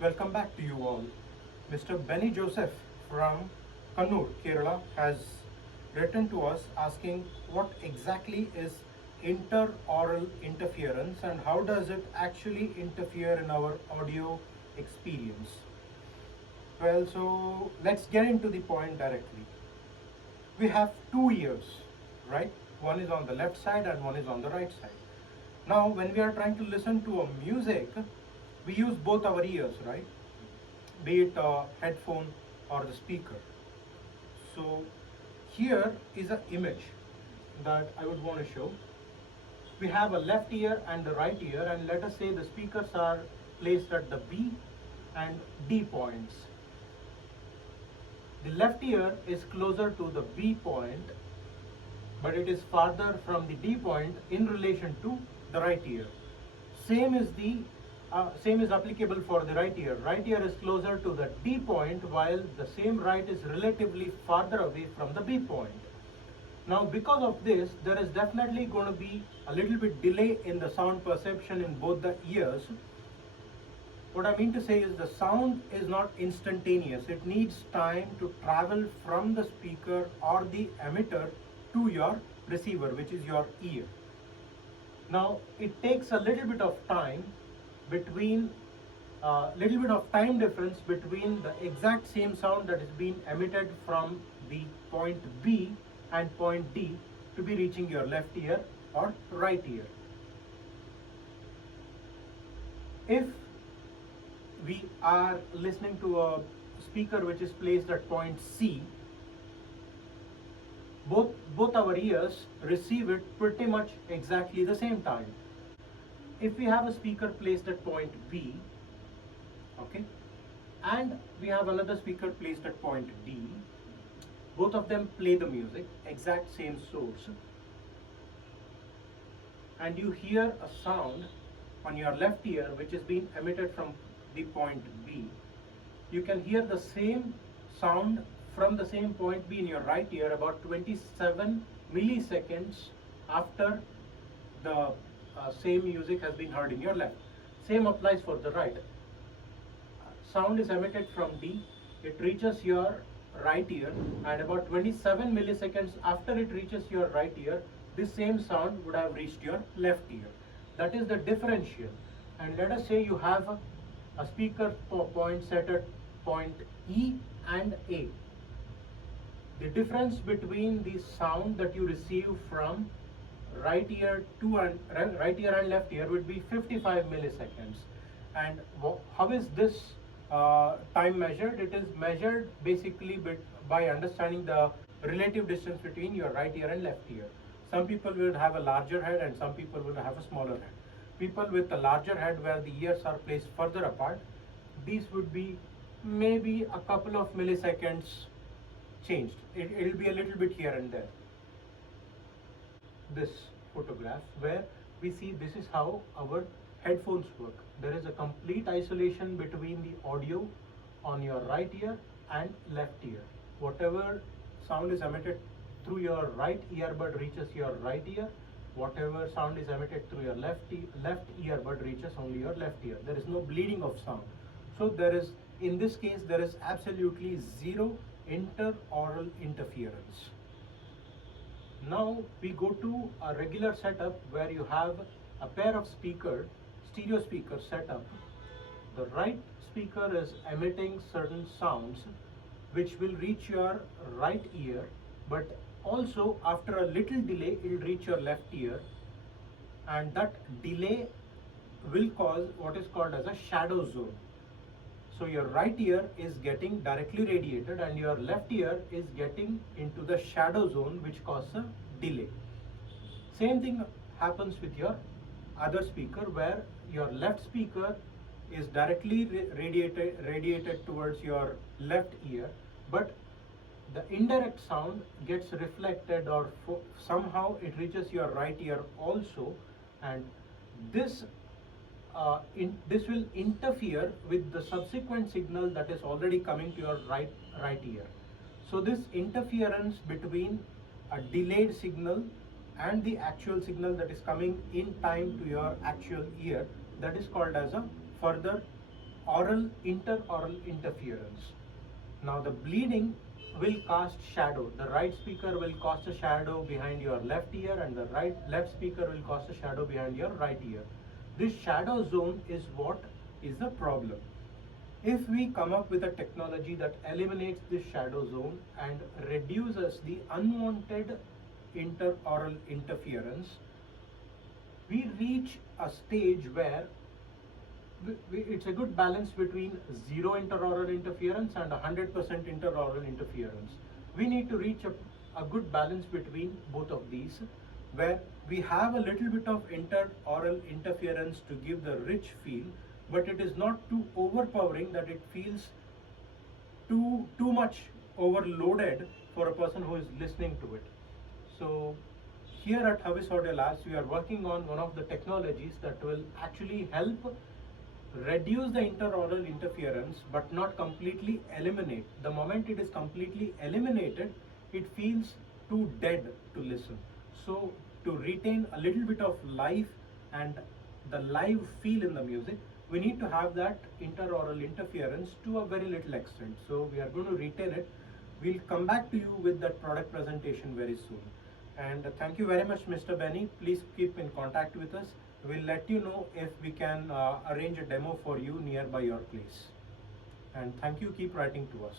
Welcome back to you all. Mr. Benni Joseph from Kannur, Kerala has written to us asking what exactly is interaural interference and how does it actually interfere in our audio experience. Well, so let's get into the point directly. We have two ears, right? One is on the left side and one is on the right side. Now, when we are trying to listen to a music, we use both our ears, right? Be it a headphone or the speaker. So here is an image that I would want to show. We have a left ear and the right ear, and let us say the speakers are placed at the B and D points. The left ear is closer to the B point, but it is farther from the D point in relation to the right ear. Same is applicable for the right ear. Right ear is closer to the D point, while the same right is relatively farther away from the B point. Now, because of this, there is definitely going to be a little bit delay in the sound perception in both the ears. What I mean to say is the sound is not instantaneous. It needs time to travel from the speaker or the emitter to your receiver, which is your ear. Now, it takes a little bit of time difference between the exact same sound that is being emitted from the point B and point D to be reaching your left ear or right ear. If we are listening to a speaker which is placed at point C, both our ears receive it pretty much exactly the same time. If we have a speaker placed at point B, okay, and we have another speaker placed at point D, both of them play the music, exact same source, and you hear a sound on your left ear which is being emitted from the point B. You can hear the same sound from the same point B in your right ear about 27 milliseconds after the same music has been heard in your left. Same applies for the right. Sound is emitted from D, it reaches your right ear, and about 27 milliseconds after it reaches your right ear, this same sound would have reached your left ear. That is the differential. And let us say you have a speaker point set at point E and A. The difference between the sound that you receive from right ear and left ear would be 55 milliseconds. And how is this time measured? It is measured basically by understanding the relative distance between your right ear and left ear. Some people will have a larger head and some people will have a smaller head. People with a larger head where the ears are placed further apart, these would be maybe a couple of milliseconds changed. It will be a little bit here and there. This photograph where we see this is how our headphones work. There is a complete isolation between the audio on your right ear and left ear. Whatever sound is emitted through your right earbud reaches your right ear. Whatever sound is emitted through your left earbud reaches only your left ear. There is no bleeding of sound. So in this case, there is absolutely zero interaural interference. Now we go to a regular setup where you have a pair of stereo speakers set up. The right speaker is emitting certain sounds which will reach your right ear, but also after a little delay it will reach your left ear, and that delay will cause what is called as a shadow zone. So your right ear is getting directly radiated and your left ear is getting into the shadow zone, which causes a delay. Same thing happens with your other speaker where your left speaker is directly radiated towards your left ear, but the indirect sound gets reflected or somehow it reaches your right ear also, and this will interfere with the subsequent signal that is already coming to your right ear. So this interference between a delayed signal and the actual signal that is coming in time to your actual ear, that is called as a further interaural interference. Now the bleeding will cast shadow. The right speaker will cast a shadow behind your left ear, and the left speaker will cast a shadow behind your right ear. This shadow zone is what is the problem. If we come up with a technology that eliminates this shadow zone and reduces the unwanted interaural interference, we reach a stage where it's a good balance between zero interaural interference and 100% interaural interference. We need to reach a good balance between both of these, where we have a little bit of interaural interference to give the rich feel, but it is not too overpowering that it feels too much overloaded for a person who is listening to it. So here at Havis Audio Labs, we are working on one of the technologies that will actually help reduce the interaural interference but not completely eliminate. The moment it is completely eliminated, it feels too dead to listen. So to retain a little bit of life and the live feel in the music, we need to have that interaural interference to a very little extent. So we are going to retain it. We'll come back to you with that product presentation very soon. And thank you very much, Mr. Benni. Please keep in contact with us. We'll let you know if we can arrange a demo for you nearby your place. And thank you. Keep writing to us.